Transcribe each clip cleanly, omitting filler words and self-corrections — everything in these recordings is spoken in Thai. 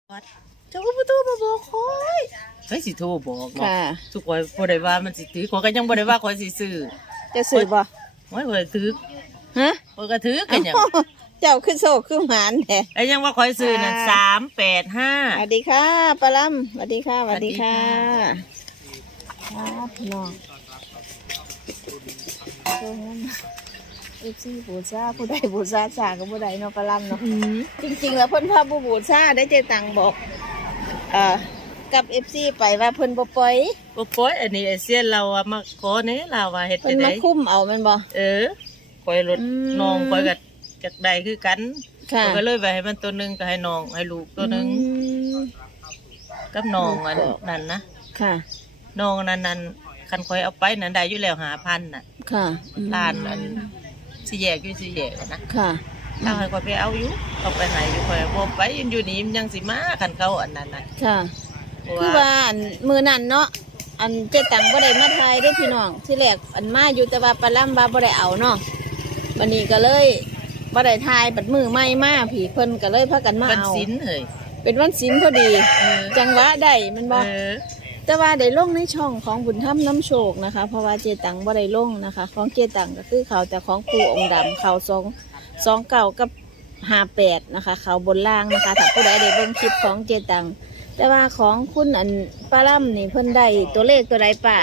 เจ้าก็บ่โทรมาบอกคอยเฮ้ยสิโทรบอกเนาะทุกคนบ่ได้ว่ามันสิถือข้อยก็ยังบ่ได้ว่าข้อยสิซื้อจะซื้อบ่โอ้ยข้อยถือฮะข้อยก็ถือกันหยังเจ้าขึ้นโซ่ขึ้นหมานแท้ไอ้ยังว่าข้อยซื้อนั่น385 สวัสดีค่ะปลาล่ำสวัสดีค่ะสวัสดีค่ะครับพี่น้องบูชาผู้ใดบูชาชากับผู้ใดเนาะปลาล่ำเนาะจริงๆแล้วเพิ่นพาบูชาได้เจตังบอกกับFCไปว่าเพิ่นบ่ปล่อยอันนี้ไอ้เสียนเราอะมาขอแน่ล่ะว่าเฮ็ดจังได๋เพิ่นมาคุ้มเอาแม่นบ่ข้อยรถน้องข้อยก็จักได้คือกันข้อยก็เลยไปให้มันตัวนึงก็ให้น้องให้ลูกตัวนึงกับน้องอันนั้นนะค่ะน้องนั้นคันข้อยเอาไปนั้นได้อยู่แล้ว5,000น่ะค่ะล้านอันสิแยกอยู่สิแยกนะค่ะถ้าให้ข้อยไปเอาอยู่เอาไปไหนอยู่ข้อยบ่ไปอยู่นี่มันยังสิมาคันเขาอันนั้นน่ะค่ะคือว่าอันมื้อนั้นเนาะอันเจตังบ่ได้มาทายได้พี่น้องที่แรกอันมาอยู่แต่ว่าปลาล่ำว่าบ่ได้เอาเนาะบัดนี้ก็เลยบ่ได้ทายบัดมือใหม่มาพี่เพิ่นก็เลยพากันมาเอาวันศีลเฮ้ยเป็นวันศีลพอดีจังหวะได้มันบ่แต่ว่าได้ลงในช่องของบุญธรรมน้ำโชคนะคะเพราะว่าเจตังบ่ได้ลงนะคะของเจตังก็คือเขาแต่ของปู่องค์ดำเขา29กับ58นะคะเขาบนล่างนะคะถ้าผู้ใดได้เบิ่งคลิปของเจตังแต่ว่าของคุณอันปลาล่ำนี่เพิ่นได้ตัวเลขตัวใดป่ะ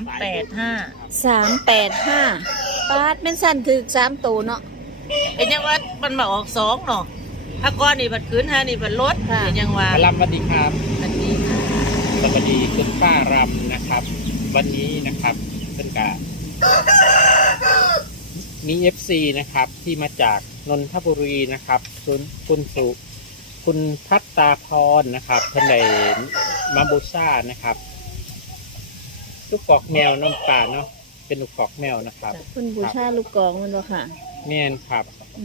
385ปาดแม่นสั้นถึก3ตัวเนาะเป็นยังว่ามันมาออก2เนาะถ้าก้อนนี่บัดคืน5นี่บัดลดเป็นยังว่าปลาล่ำสวัสดีครับสวัสดีค่ะสวัสดีคุณป้ารำนะครับวันนี้นะครับเป็นการมี FC นะครับที่มาจากนนทบุรีนะครับคุณพัตตาพรนะครับเพิ่นได้มาบูชานะครับลูกกอกแมวน้ำปลาเนาะเป็นลูกกอกแมวนะครับคุณบูชาลูกกอกมันบ่ค่ะแม่นครับ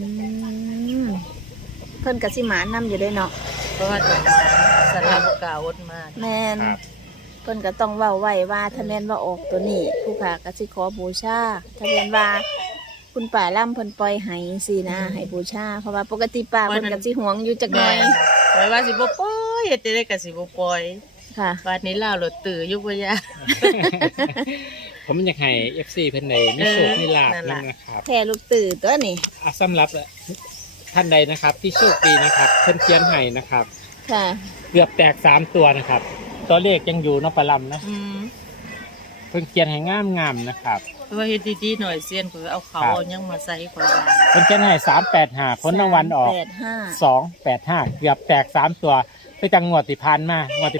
เพิ่นกะสิหมานำอยู่ได้เนาะเพราะว่าสารบกาวดมาแม่นเพิ่นก็ต้องเว้าไว้ว่าถ้าแม่นว่าออกตัวนี้ผู้ค่ะก็สิขอบูชาถ้าแม่นว่าคุณป้าล่ำเพิ่นปล่อยให้สินะให้บูชาเพราะว่าปกติป้าเพิ่นก็สิหวงอยู่จักหน่อยไว้ว่าสิบ่ปล่อยเฮ็ดได้ก็สิบ่ปล่อยค่ะบัดนี้ลาวรถตื้ออยู่บ่ยาผมอยากให้ FC เพิ่นได้มีโชคมีลาภนะครับแค่ลูกตื้อตัวนี้สำหรับท่านใดนะครับที่โชคดีนะครับเพิ่นเขียนให้นะครับค่ะเกือบแตก3ตัวนะครับตัวเลขยังอยู่เนาะปลาล่ำนะเพิ่นเขียนให้งามๆนะครับเพราะว่าเฮ็ดดีๆหน่อยเซียนก็เอาเขาเอายังมาใส่ข่อยว่าเพิ่นเขียนให้385ผลรางวัลออก285เกือบแตก3ตัวไปจังงวดที่ผ่านม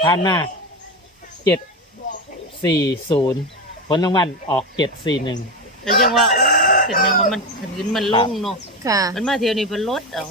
740ผลรางวัลออก741 แล้วยังว่าเห็นยังว่ามันขืนมันลงเนาะค่ะมันมาเที่ยวนี้เพิ่นลดเอา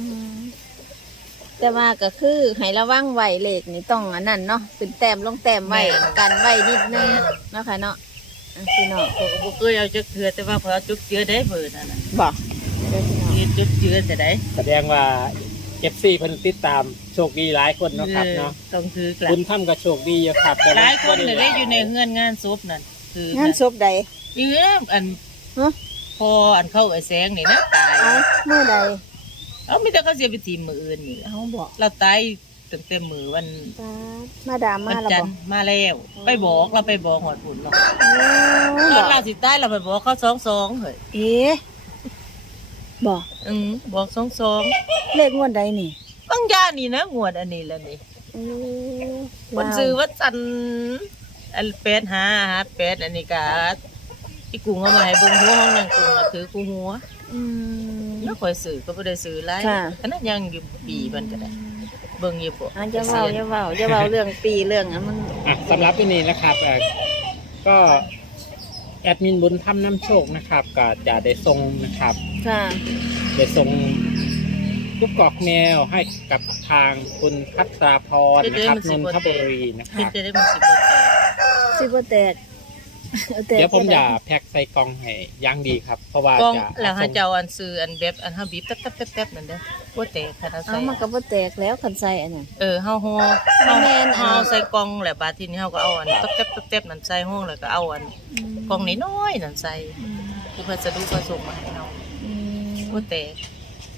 แต่ว่าก็คือให้ระวังไว้เลขนี่ต้องอันนั้นเนาะเป็นแต้มลงแต้มไว้กันไว้นิดนึงเนาะค่ะเนาะพี่น้องก็บ่เคยเอาจักเทื่อแต่ว่าพอเอาจุกเจือได้เบิดนั่นน่ะบ่มีจุกเจือแต่ได้แสดงว่า FC เพิ่นติดตามโชคดีหลายคนเนาะครับเนาะต้องถือกลับคุณทำก็โชคดีอยู่ครับหลายคนเลยได้อยู่ในเฮือนงานศพนั่นคืองานศพใดอันพออันเข้าไอ้แสงนี่นะตายเมื่อใดมีแต่เขาเสียไปทีมื้ออื่นนี่เราตายตั้งแต่มื้อวันมาดามมาแล้วบ่มาแล้วไปบอกเราไปบอกหอดฝุ่นเนาะตอนเราสิตายเราไปบอกเขา22เฮ้ยบอกบอก22 เลขงวดใดนี่บางอย่างนี่นะงวดอันนี้แล้วนี่คนซื้อว่าจันอัน8558อันนี้ก็ที่กุ้งเอามาให้เบิ่งหัวห้องนั่งกุ้งถือกูหัวแล้วค่อยซื้อก็บ่ได้ซื้อหลายอันนั้นยังอยู่ปีมันก็ได้เบิ่งอยู่บ่อย่าเว้าเรื่องปีเรื่องมันสำหรับที่นี่นะครับก็แอดมินบุญธรรมน้ำโชคนะครับก็จะได้ส่งนะครับค่ะได้ส่งลูกกอกแมวให้กับทางคุณพัตราพรนะครับนนทบุรีนะครับจะได้มันสิบ่แตกเดี๋ยวผมจะแพ็คใส่กล่องให้ย่างดีครับเพราะว่าจะแล้วให้เจ้าอันซื้ออันแบบอันเฮาบีบแต๊บๆนั่นเด้อบ่แตกคันเอาใส่มันก็บ่แตกแล้วคันใส่อันนั้นเฮาห่อเฮาใส่กล่องแล้วบาดทีนี้เฮาก็เอาอันแต๊บๆนั่นใส่ห่อแล้วก็เอาอันกล่องน้อยๆนั่นใส่ผู้พัสดุก็ส่งมาให้เฮาบ่แตก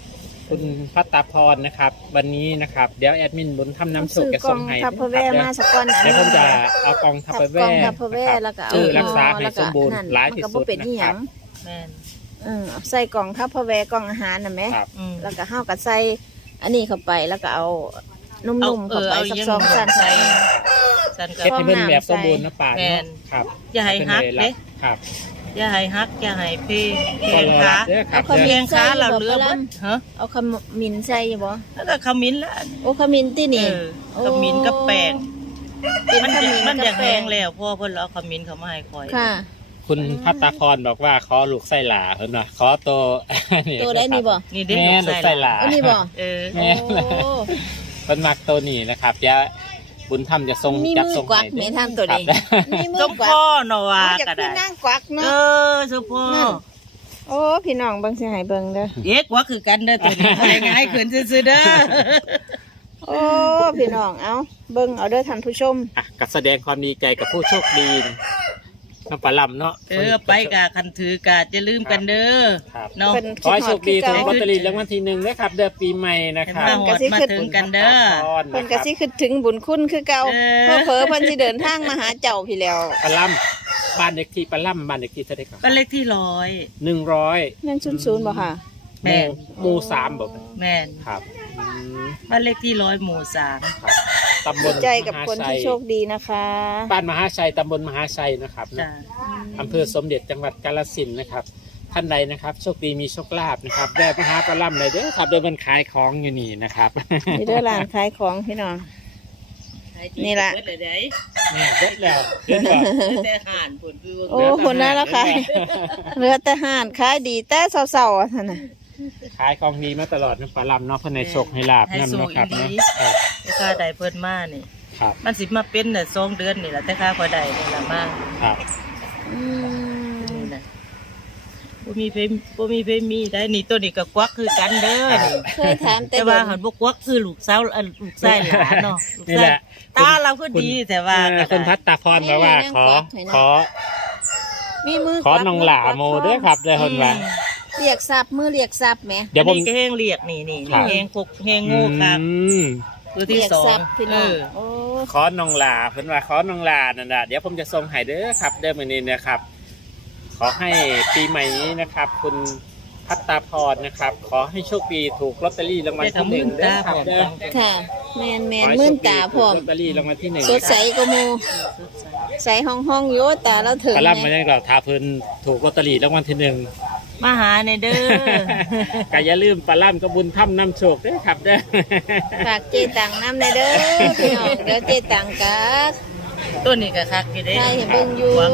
คุณพัตตาพรนะครับ วันนี้นะครับ เดี๋ยวแอดมินบุญทำน้ำโชคจะส่งให้ทัพเพอร์แวร์มาสักก้อนอันแล้วนี้ผมจะเอากองทัพเปอร์แวกล่องร์ทัพเพอร์แวร์แล้วก็เอารักษาให้สมบูรณ์นั่นหลายที่มันก็สุบ่ดเป็นอีหนะคยัรับงแม่นเอาใส่กล่องทัพเพอร์แวร์กล่องอาหารน่ะแหมครับแล้วก็เฮาก็ใส่อันนี้เข้าไปแล้วก็เอานุ่มๆเข้าไปสักยังสองสั้นใส่สันกัเก็บบให้เป็นแบบสมบูรณ์นะป่าแม่นครับอย่าให้ฮักเด้ครับอย่าให้ฮักอย่าให้เพลงเพลก็งรอขาเด้อครับเอาขเพลมิ้งขาเราเหลือเบิดฮะเอาขมิ้นใส่อยู่บ่แล้วก็ขมิ้นละโอ้ขมิ้นติเอนี่อขมิ้นกับแป้งเป็นมันขมิ้นมันกับอย่างแป้แห้งงแล้วพ่อเพิ่นเอาขมิ้นเขามาให้คอยค่ะคุณพัตตาพรบอกว่าขอลูกไส้หลาเห็นไหมขอโตตัวได้นี่บ่นี่เด็กแม่ลูกลูกใส่ไส้หละลาอันนี้บ่เออแม่โอ้เป็นมักตัวนี้นะครับเดี๋ยวบุญธรรมจะส่งมีจับมือส่งกวักให้แม่เด้อทำตัวนี้ครับมีมืสอมกวัพ่อก เนาะว่าอยากก็ขึ้ได้นนั่งกวักเอเนาะอสมพ่อนั่น โอ้พี่น้องเบิ่งสิให้เบิ่งเด้อเด็กว่าคือกันเด้อตัวนี้อะไรง่ายขึ้นซื่อๆเด้อโอ้พี่น้องเอาเบิ่งเอาเด้อท่านผู้ชมอ่ะก็แสดงความดีใจกับผู้โชคดีน้ำปลาลำเนาะเออไปกะคันถือกะจะลืมกันเด้อครับเนาะเป็นขอให้โชคดีคิถูดกฮลออดตเตอรี่รางวัลที่หนึ่งนะครับเดือนปีใหม่นะครับมาหอดมาถึงกันเด้อเพิ่นก็สิคิดถึงบุญคุณคือเก่าเออเผลอๆเพิ่นสิเดินทางมาหาเจ้าพี่แล้วปลาลำบ้านเด็กที่ปลาลำบ้านเด็กที่เท่าไหร่ครับบ้านเลขที่ 100 นั่น00บ่ค่ะแม่นหมู่สามบอก 100แม่นครับอืมบ้านเลขที่100หมู่ครับตำบดีลใจกับมหาคนชัที่ยโชคดีนะคะบ้านมหาชัยตำบลมหาชัยนะครับ 3จ้ะอำเภอสมเด็จจังหวัดกาฬสินธุ์นะครับท่านใดนะครับโชคดีมีโชคลาภนะครับแวะมาหาปลาลำเลยเด้อครับโดยมันขายของอยู่นี่นะครับนี่เด้อร้านขายของพี่น้อง นี่ล่ะเบิดเลยเด้เนี่ยเด็ดแล้วเด็ดแล้วแต่ห่านผลคือว่าโอ้คนนั้นแล้วขายเหลือแต่ห่านขายดีแต่เศร้าๆอ่ะท่านน่ะขายของดีมาตลอดนะปลาลำเนาะเพื่อนในโชคให้ลาบนั่นเนาะครับเนาะครับแต่ค่าใดเพิ่นมานี่ครับมันสิมาเป็นน่ะ2เดือนนี่ล่ะแต่ค่าค่อยได้นี่ล่ะมาครับอืมนี่น่ะบ่มีเพมีได้นี่ตัวนี้ก็กวักคือกันเด้อนี่เคยถามแต่แต่โดว่าน หันบกวักคือลูกสาวลูกชายหลานเนาะลูกนี่ชาแหยละตาเราก็ดีแต่ว่าก็คุณพัได้ตตาพรบอกว่าขอมีมือขอน้องหลาโมเด้อครับเด้อคนว่าเรียกทรัพย์มือเรียกทรัพย์แหมเดี๋ยวผมอันนี้ก็แห้งเรียกนี่นี่ครับแห้งกกแห้งโง่ครับอืมตัวเรีที่ยกสอทรังพย์พี่เอน้องอโอ้ขอน้องหลาเพิ่นว่าขอน้องหลานั่นน่ะเดี๋ยวผมจะส่งให้เด้อครับเด้อมื้อนี้นะครับ ขอให้ปีใหม่นี้นะครับ คุณพัตตาพรนะครับ ขอให้โชคดีถูกลอตเตอรี่รางวัลได้ที่ทำหมืนึ่องเด้ตาอครับผมเด้อค่ะแมนขอให้มื่นโชคดีตาพร้อมถูกลอตเตอรี่รางวัลที่หนึ่งสดใสก็มูใสห้องโยตาแล้วถึงปลาไหล่ำมมายังเราทาเพิ่นถูกลอตเตอรี่รางวัลที่หนึ่งมาหาในเด้อก็อย่าลืมปลาล่ำก็บุญถ้ำนำโชคเด้อครับเด้อฝากเจตังน้ำในเด้อพี่น้องเด้อเจตังกะตัวนี้ก็คักอยู่เด้ใช่เห็นเบิ่งอยู่หวัง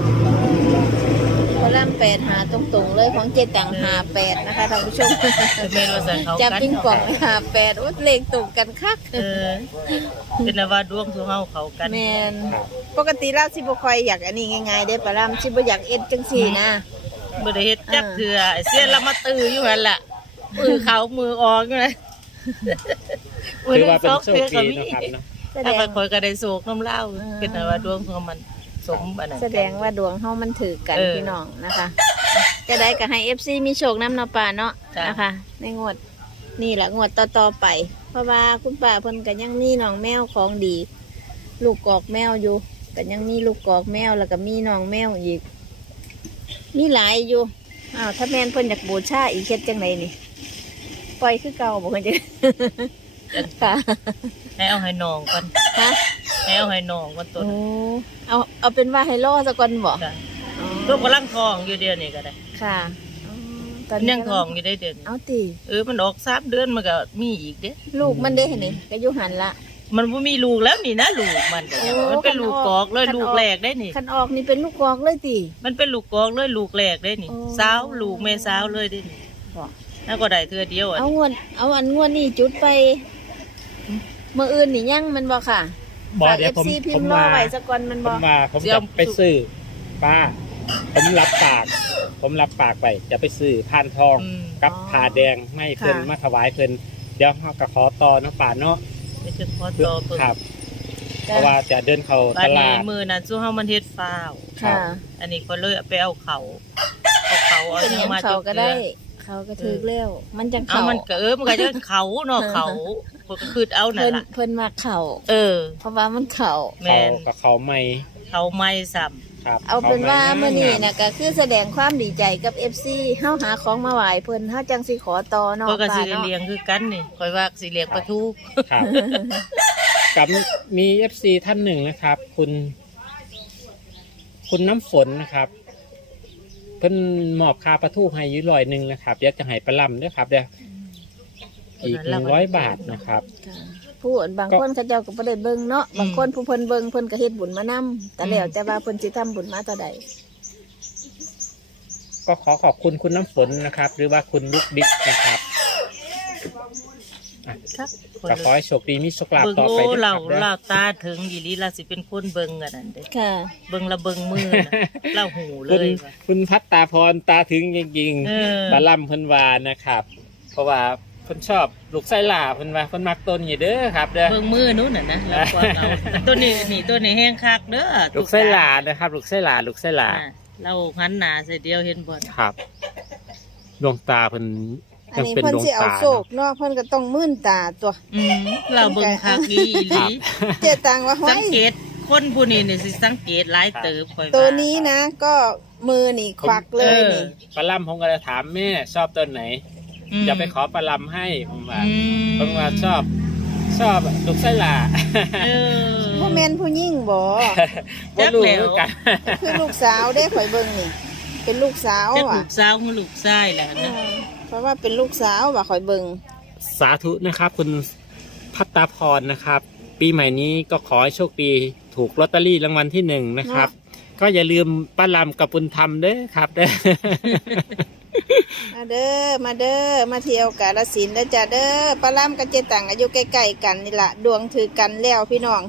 พลัม8หาตรงๆเลยของเจตัง58นะคะท่านผู้ชมแม่นว่าสั่งเขาจับกันปิ้งปอง58โอ้เลขตรงกันคักเออเป็นแต่ว่าดวงของเฮาเขากันแมนปกติแล้วสิบ่ค่อยอยากอันนี้ง่ายๆเด้ปลาล่ำสิบ่อยากเอ็ดจังซี่นะบ่ได้เฮ็ดจักเทื่อไอ้เสียเรามาตื้ออยู่หั่นล่ะมือเขามือออกอยู่เลยมือถืหอนึ่ว่าง เป็นสองโชคเทื่อก็ดีมีนะครับเนาะแสดถ้าง ไปคอยก็ได้โศกน้ำเล่าเป็นแต่ว่าดวงของมันสมบัติแสดงว่าดวงเฮามันถือกันเออพี่น้องนะคะจะได้ก็ให้ FC มีโชคน้ำเนาะป่าเนาะจ้ะนะคะ ในงวดนี่แหละงวดต่อๆไป เพราะว่าคุณป้าเพิ่นก็ยังมีน้องแมวของดี ลูกกอกแมวอยู่ก็ยังมีลูกกอกแมวแล้วก็มีน้องแมวอีก มีหลายอยู่อ้าวถ้าแม่นเพิ่นอยากบูชาอีกเฮ็ดจังไดนี่ปล่อยคือเก่าบ่เพิ่นจะ ค่ะให้เอาให้น้องก่อนฮะให้เอาให้น้องก่อนตัวโอ้เอาเป็นว่าให้รอซะก่อนบ่จ้ะอ๋อลูกกำลังทองอยู่เดือนนี้ก็ได้ค่ะอ๋อตอนยันี้งทองอยู่ได้เดือนเอาติมันออก3 เดือนมันก็มีอีกเด้ลูกมันได้เห็นนี่ก็อยู่หันละมันบ่มีลูกแล้วนี่นะลูกมันก็ยังโอ้มันเป็นลูกกอกเลยคันออกลูกแรกได้นี่คันออกนี่เป็นลูกกอกเลยติมันเป็นลูกกอกเลยลูกแรกได้นี่โอ้สาวลูกแม่สาวเลยได้นี่บ่แล้วก็ได้เทื่อเดียวอ่ะเอาอันงวดนี่จุดไปมื้ออื่นนี่ยังมันบ่ค่ะบอกฝากเดี๋ยวผม FC พิผม มพ์รอมาไว้ซะก่อนมันผบ่มมาผมจะไปซื้อป้า ผมรับปาก ผมรับปากไปจะไปซื้อพานทองอืมกับผ่าแดงไม่เพิ่นมาถวายเพิ่นเดี๋ยวเขาก็ขอต่อเนาะป่าเนาะไม่ใช่พอตอเพิ่นครับ เพราะว่าจะเดินเข้าบ้าตนนี้ลาดมือนั้นสู้เฮามันเฮ็ดฟาวค่ะอันนี้ก็เลยเอาไปเอาเขาเอาเป็นหยัยังงมาเขาจกก็เทื่ได้อเขาก็ถือแล้วมันจังเอาเขามันก็มันก็จะเขาเนาะเขาเพิ่นก็คือเอานั่เพิ่นนล่ะเพิ่นมาเขาเออเพราะว่ามันเขาแม่นกับเขาไม่เขาไม่ซ้ำครับเอาเป็นว่าขมื้อไนี้นะก็คือแสดงความดีใจกับ FC เฮาหาของมาไหว้เพิ่นเฮาจังสิขอต่อเนาะเพิ่นก็สิป้าได้เนาะเลี้ยงคือกันนี่ข่อยว่าสิเลี้ยงปลาทูครับ กับมี FC ท่านหนึ่งนะครับ คุณน้ำฝนนะครับ เพิ่นมอบค่าปลาทูให้อยืร้อยหนึ่งนะครับเดี๋ยวจะให้ปลาลำด้วยครับเดี๋ยวอีก100 บาทนะครับค่ะผู้อื่นบางคนเขาเจ้าก็บ่ได้เบิ่งเนาะบางคนผู้เพิ่นเบิ่งเพิ่นก็เฮ็ดบุญมานํแต่แล้วแต่ว่าเพิ่นสิทำบุญมาเท่าใดก็ขอขอบคุณคุณน้ำฝนนะครับ หรือว่าคุณลูกดิ๊กนะครับครับก็ขอให้โชคดีมีโชคลาภเบิ่งต่อโอ้ไปด้วยคเรารับเด้อเราตาถึงอีหลีเราสิเป็นคนเบิ่งอันนั้นเด้ค่ะเบิ่งละเบิ่งมือน่ะเราหูเลคุณยว่ะคุณพัฒตาพรตาถึงจริงเออๆปลาลำเพิ่นวานะครับ เพราะว่าเพิ่นชอบลูกไส้หล่าเพิ่นว่าเพิ่นมักต้นอยู่เด้อครับเด้อเบิ่งมือนู้นน่ะนะเรากว่าเราตัวนี้นี่ตัวนี้แห้งคักเด้อลูกไส้หล่านะครับลูกไส้หล่าลูกไส้หล่าอ่ะเราหันหน้าใส่เดียวเห็นบ่ครับดวงตาเพิ่นอันยังนี้เป็นเพิ่นดวงสิเอาตาโศกเนาะเพิ่นก็ต้องมื่นตาตัวเราเบิ่งคักอีหคลีรับเจตังว่าห้อสังยเกตคนผู้นี้นี่สิสังเกตหลายเติบข่อยว่าตัวนี้นะก็มือนี่ควักเลยนี่ปลาลำผมก็เลยถามแม่ชอบต้นไหนจะไปขอปลาลำให้ผมว่าผมว่าชอบลูกไส้หล่าเออผู้แม่นผู้ยิ่งบ่บ่รู้เหมือนกันคือลูกสาวได้ข่อยเบิ่งนี่ เป็นลูกสาวจะลูอ่ะกสาวกับลูกชายแหละนะเพราะว่าเป็นลูกสาวว่าข่อยเบิ่งสาธุนะครับคุณพัตตาพรนะครับ ปีใหม่นี้ก็ขอให้โชคดีถูกลอตเตอรี่รางวัลที่1นะครับ ก็อย่าลืมป้าลำกับปุณธรรมเด้อครับเด้อมาเด้อมาเด้อมาเที่ยวกาฬสินธุ์เด้อจ้าเด้อปลาล่ำกับเจตังอายุใกล้ๆกันนี่ล่ะดวงถือกันแล้วพี่น้อง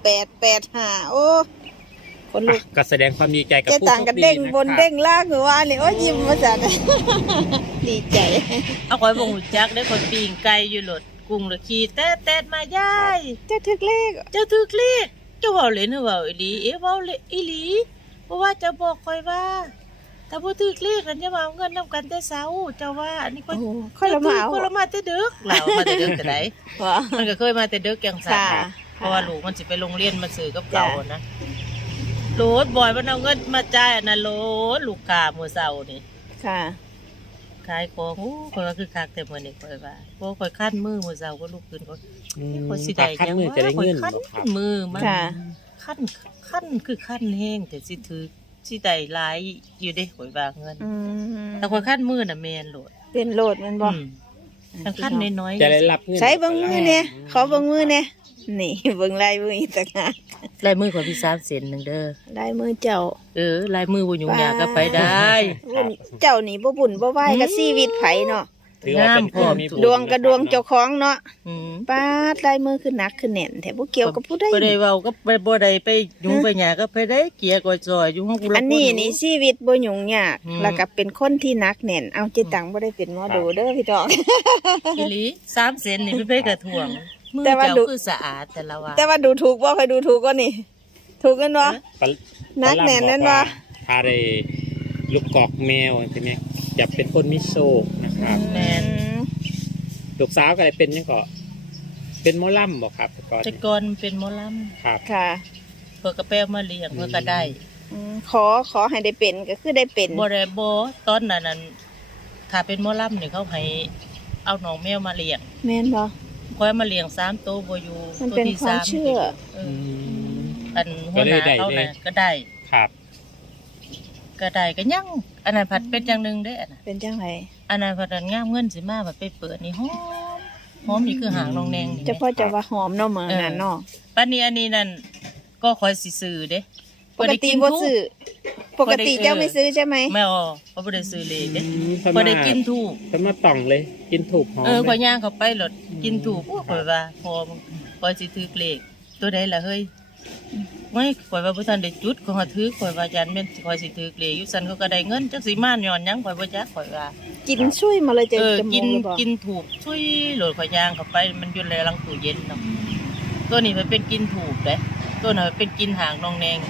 5885โอ้คนลูกก็แสดงความดีใจกับเจผู้ตังโชคกันดีเด้งนะบนครับเด้งล่างหัวานี่โอ้ยยิ้มมาจาก ดีใจเอาข่อยบ่ฮู้จักได้ข่อยปิ้งไก่อยู่รถกุ้งเลยขี่แต๊ดๆมายายจะถึกเลขเจ้าถูกเลขเจ้าเว้าเล่นหรือเว้าอีหลีเว้าเล่นอีหลีเพราะว่าเจะบอกข่อยว่าถ้าบ่ถูกเลขนั่นจะมาเอาเงินนํกันแต่เช้าเจ้าว่าอันนี้ข่อยโอ้ค่อยละมาเอาคนละมาแต่ดึกเรามาแต่ดึกแต่ไหนว้ามันก็เคยมาแต่ดึกอย่างสัตค่ะว์เพราะว่าลูกมันสิไปโรงเรียนมาซื้อกับเขานะโหลดบ่อยมันเอาเงินมาจ่ายอันนั้นโหลดลูกค้ามื้อเช้านี่ค่ะขายของโอ้ข่อยว่าคือคักแต่มื้อนี้ข่อยว่าโอ้ข่อยคันมือมื้อเช้าก็ลุกขึ้นข่อยข่อยสิได้ขั้นหยังมือวะจะได้ข่อยเงินคันบ่ครับมือมันค่ะคันคือคันแห้งแต่สิถือสิได้หลายอยู่เด้ข่อยว่าเงินอืมแต่ข่อยคันมือน่ะแม่นโหลดเป็นโหลดแมันบ่ทั้งคันน้อยๆจะได้รับเงินใช้เบิ่งมือเนี่ยขอเบิ่งมือเนี่ยนี่ เบิ่งลายมืออีกต่างหากลายมือของพี่3เซนนึงเด้อลายมือเจ้าลายมือบ่ยุ่งยากก็ไปได้บุญเจ้านี่บ่บุญบ่ไหวกับชีวิตไผเนาะถือว่าเป็นผู้มีบุญดวงกระดวงเจ้าของเนาะอืมปาดลายมือคือหนักคือแน่นแท้บ่เกี่ยวกับผู้ใดบ่ได้เว้าก็ไปบ่ได้ไปยุ่งไปหยังก็ไปได้เกียร์ก็จอยอยู่ห้องกูอันนี้นี่ชีวิตบ่ยุ่งยากอืมแล้วก็เป็นคนที่หนักแน่นเอาเจตังบ่ได้เป็นหมอดูเด้อพี่น้องอีหลี3เซนนี่ไปกระถ่วงมือแต่ว่าเจ้าดูคือสะอาดแต่ละว่าแต่ว่าดูถูกบ่เคยดูถูกก็นี่ ถูกกันบ่ปลานักแน่นนั่นวะพาได้ลูกกอกแมวใช่ไหมจะเป็นคนมีโชคนะครับแม่นลูกสาวก็เลยเป็นยังก็เป็นหมอลัมบอกครับแต่ก่อนแต่ก่อนเป็นหมอลครับค่ะำเพิ่นก็ไปเอามาเลี้ยงเพิ่นก็ได้ขอให้ได้เป็นก็คือได้เป็นบ่ได้บ่ตอนนั้นถ้าเป็นหมอลำนี่เขาให้เอาน้องแมวมาเลี้ยงแม่นบ่คอยมาเลี้ยง3ตัวบ่อยู่มันตัวเป็นที่ความ 3 เชื่อเอออันหัวหน้าเขาน่ะก็ได้ครับก็ได้ก็ยังอันนั้นผัดเป็นอย่างหนึงเด้ออันน่ะเป็นจังไดอันนั้นผัดอันงามเงินสิมาผัดไปเปิดนี่หอมหอมนี่คือหางน้องแนงนี่เฉพาะจะว่าหอมเนาะเหมือนนั้นเนาะปานนี้อันนี้นั่นก็คอยสิซื้อเด้ปกติบ่ซื้อปกติเจ้าไม่ซื้อใช่ไหมไม่อ๋อเขาบ่ได้ซื้อเลยเด้เพิ่นบ่มาได้กินถูกเพิ่นมาต่องเลย กินถูกหอมข่อยย่างเข้าไปรถกินถูกพวกข่อยว่าพอข่อยสิถือเลขตัวใดล่ะเฮ้ยไม่ข่อยว่าบ่ทันได้จุดข่อยถือข่อยว่ายันแม่นข่อยสิถือเลขอยู่ซั่นเขาก็ได้เงินจักสิมาย้อนหยังข่อยบ่จักข่อยว่ากินช่วยมาเลยจะกิกินนบ่กินถูกช่วยโหลดข่อยย่างเข้าไปมันอยู่ในหลังตู้เย็นเนาะตัวนี้มันเป็นกินถูกเด้ตัวนั้นมันเป็นกินหางน้องแนง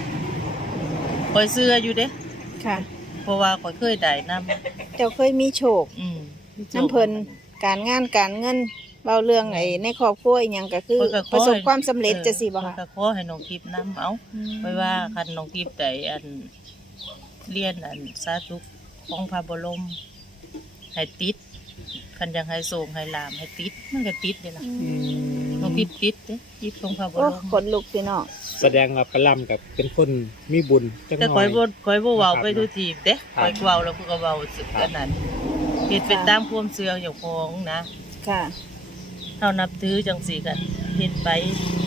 ข่อยเชื่ออยู่เด้ค่ะเพราะว่าข่อยเคยได้นํเจ้าเคยมีโชคน้ำเพิ่นการงานการเงินเบาเรื่องไอ้ในครอบครัวอีหยังก็คือประสบความสำเร็จจะสิบ่ค่ะก็ขอให้น้องทิพย์นำเอาไว้ว่าคันน้องทิพย์ได้อันเรียนอันสาธุของพระบรมให้ติดคันยังให้ส่งให้ลามให้ติดมันก็ติดเด้ล่ะน้องทิพย์ติดเด้ติดของพระบโอ้รมขนลุกพี่น้องแสดงว่าปลาล่ำกับเป็นคนมีบุญจังแต่น้ข่ออยยบ่เว้าไปทุกทีเด้ครับข่อยเว้าแล้วก็เว้าสึกกันนั้นเฮ็ดเป็นตามความเชื่อเจ้าของนะค่ะเฮานับถือจังซี่ก็เฮ็ดไป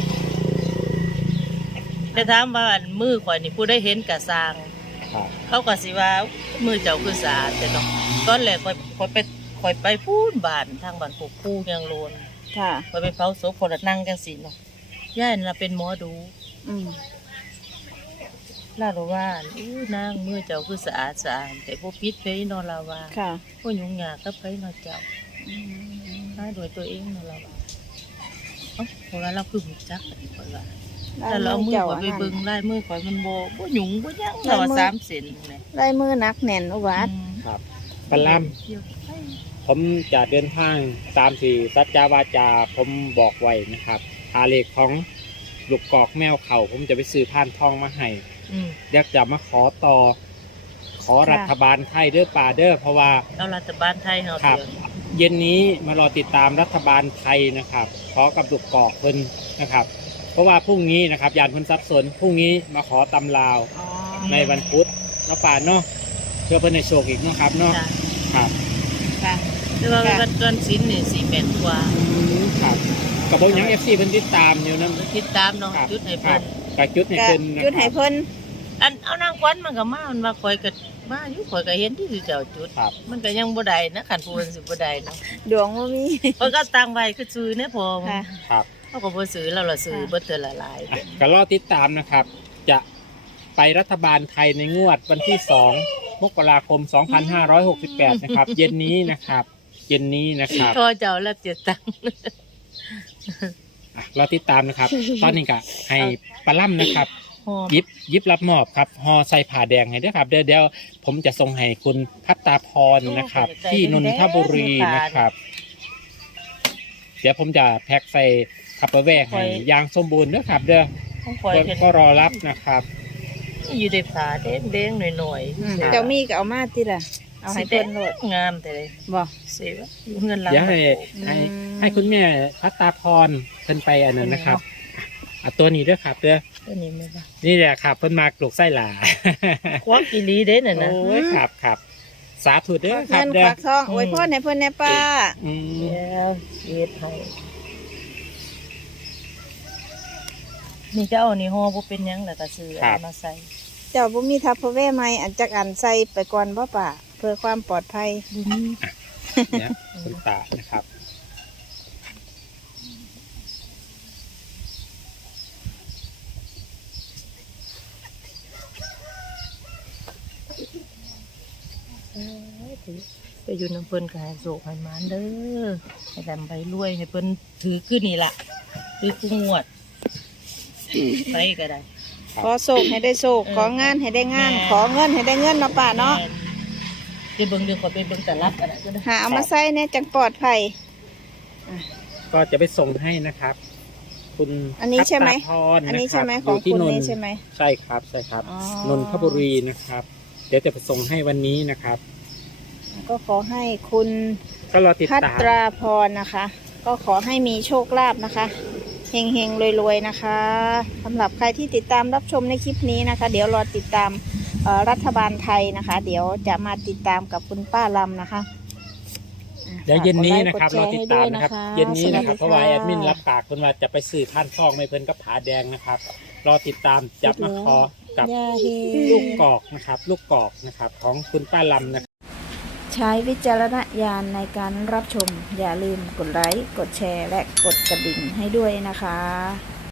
แต่ถามว่าอันมือข่อยนี่ผู้ได้เห็นก็สร้างครับเขาก็สิว่ามือเจ้าคือสะอาดแต่ต้องตอนแรกข่อยไปพูนบ้านทางบ้านปกคู่ยังโลนค่ะข่อยไปเผาศพคนละนั่งจังซี่เนาะย่าน่ะเป็นหมอดูอืมลาบอกว่าอู้นางมือเจ้าคือสะอาดแต่บ่ผิดไปเนาะลาว่าค่ะบ่ยุ่งยากกับไผเนาะเจ้าหาด้วยตัวเองเนาะลาว่าเอ้าเพราะว่าเราคือรู้จักกันข่อยว่าแต่เราเอามือข่อยไปเบิ่งลายมือข่อยมันบ่หยุ่งบ่หยังเราว่า3เซนแหละลายมือหนักแน่นอุบาทครับปลาล่ำเดี๋ยวไปผมจะเดินทางตามที่สัจจาวาจาผมบอกไว้นะครับหาเลขของลูกกอกแมวเขาผมจะไปซื้อผ่านทองมาให้ อยากจะมาขอต่อ ขอรัฐบาลไทยเด้อป่าเด้อเพราะว่าเอารัฐบาลไทยเฮาครับเถอะเย็นนี้มารอติดตามรัฐบาลไทยนะครับขอกับลูกกอกเพิ่นนะครับ เพราะว่าพรุ่งนี้นะครับยานเพิ่นสับสนพรุ่งนี้มาขอตำลาวอ๋อในวันพุธเนาะป่าเนาะเพื่อเพิ่นในโชคอีกเนาะครับเนาะจ้ะครับค่ะแต่ว่าวันเกินศีลนี่สิแม่นกว่าครับกับผมยัง FC เพิ่นติดตามอยู่นะติดตามเนาะครับจุดให้คเพิ่รับนกับจุดในก็เพิ่นนะจุดให้ครับเพิ่นอันเอานางควันมันก็มามันว่าข่อยก็มาอยู่ข่อยก็เห็นที่สิเจ้าจุดครับมันก็ยังบ่ได้นะคันผู้เพิ่นสิบ่ได้เนาะดวงบ่มีเพิ่นก็ตั้งไว้คือซื้อเนี่ยพอค่ะครับเขาก็บ่ซื้อแล้วล่ะซื้อเบิดเทื่อละหลายอ่ะก็รอติดตามนะครับ จะไปรัฐบาลไทยในงวดวันที่ 2 มกราคม 2568 นะครับ เย็นนี้นะครับ เย็นนี้นะครับพอเจ้าแล้วเจ็ดตังค์อ่ะรอติดตามนะครับ ตอนนี้ก็ให้ปลาล่ำนะครับหอมยิบรับมอบครับห่อใส่ผ้าแดงให้ด้วยครับ เดี๋ยวผมจะส่งให้คุณพัตตาพรนะครับ ที่นนทบุรีนะครับ เดี๋ยวผมจะแพ็คใส่คัปเปอร์แวร์ให้อยางสมบูรณ์ด้วยครับ เด้อของข่อยเห็นก็รอรับนะครับอยู่ในผาแดงๆหน่อยอืมๆเจ้ามีก็เอามาติล่ะ เอาให้เพิ่นโลดงามแต่เลยบ่สิว่าอยู่เงินหลังเดี๋ยวให้อืมให้คุณแม่พัตตาพรเพิ่นไปอันนั้นนะครับอ่ะตัวนี้ด้วยครับเด้อตัวนี้แม่ว่านี่แหละครับเพิ่นมาปลูกไส้หลาควักอีหลีเด้นั่นน่ะโอ้ยครับสาธุเด้อคเงิรับนเด้อฝากทองอวยพรให้เพิ่นแน่ป้าอืมเดี๋ยวเฮ็ดให้นี่เจ้านี่ห่อบ่เป็นหยังแล้วก็ซื้อเอามาใส่เจ้าบ่มีทัพพะแว่ไหมอันจักอันใส่ไปก่อนบ่ป่าเพื่อความปลอดภัยบุญเนี่ยคุณตานะครับไปอยู่น้ำเพิ่นก็ให้โศกให้หมานเด้อให้ดำไปรวยให้เพิ่นถือขึ้นนี่ล่ะถือกูงวดไปก็ได้ขอโศกให้ได้โศกของานให้ได้งาน ขอเงินให้ได้เงินเนาะป่าเนาะเดี๋ยวเบิ่งเดี๋ยวขอไปเบิ่งแต่ละกันนะก็ได้หาเอามาใส่เนี่ยจังปลอดภัยก็จะไปส่งให้นะครับ คุณอันนี้ใช่ไหมพัตตาพรอันนี้ะคใช่รับไหมอของยู่ที่คุณนนนี่ท์ใช่ไหมใช่ครับใช่ครับอ๋อนนทบุรีนะครับ เดี๋ยวจะไปส่งให้วันนี้นะครับก็ขอให้คุณก็รอติดพัตามตราพรนะคะ ก็ขอให้มีโชคลาภนะคะเฮงเฮงรวยๆนะคะสำหรับใครที่ติดตามรับชมในคลิปนี้นะคะ เดี๋ยวรอติดตามรัฐบาลไทยนะคะ เดี๋ยวจะมาติดตามกับคุณป้าลำนะคะอ่ะเดี๋ยวเย็นนี้นะครับฝรกอกดติดไลตามค์นะครับกดแชเย็นให้นี้ด้วยนะครับเพราะว่าแอดมินรับปากคนว่าจะไปสื่อท่านทองไม่เพิ่นก็ผาแดงนะครับ รอติดตามจับมาขอกับยาเฮลูกกอกนะครับ ลูกกอกนะครับ ของคุณป้าลำนะครับใช้วิจารณญาณในการรับชม อย่าลืมกดไลค์ กดแชร์ และกดกระดิ่งให้ด้วยนะคะ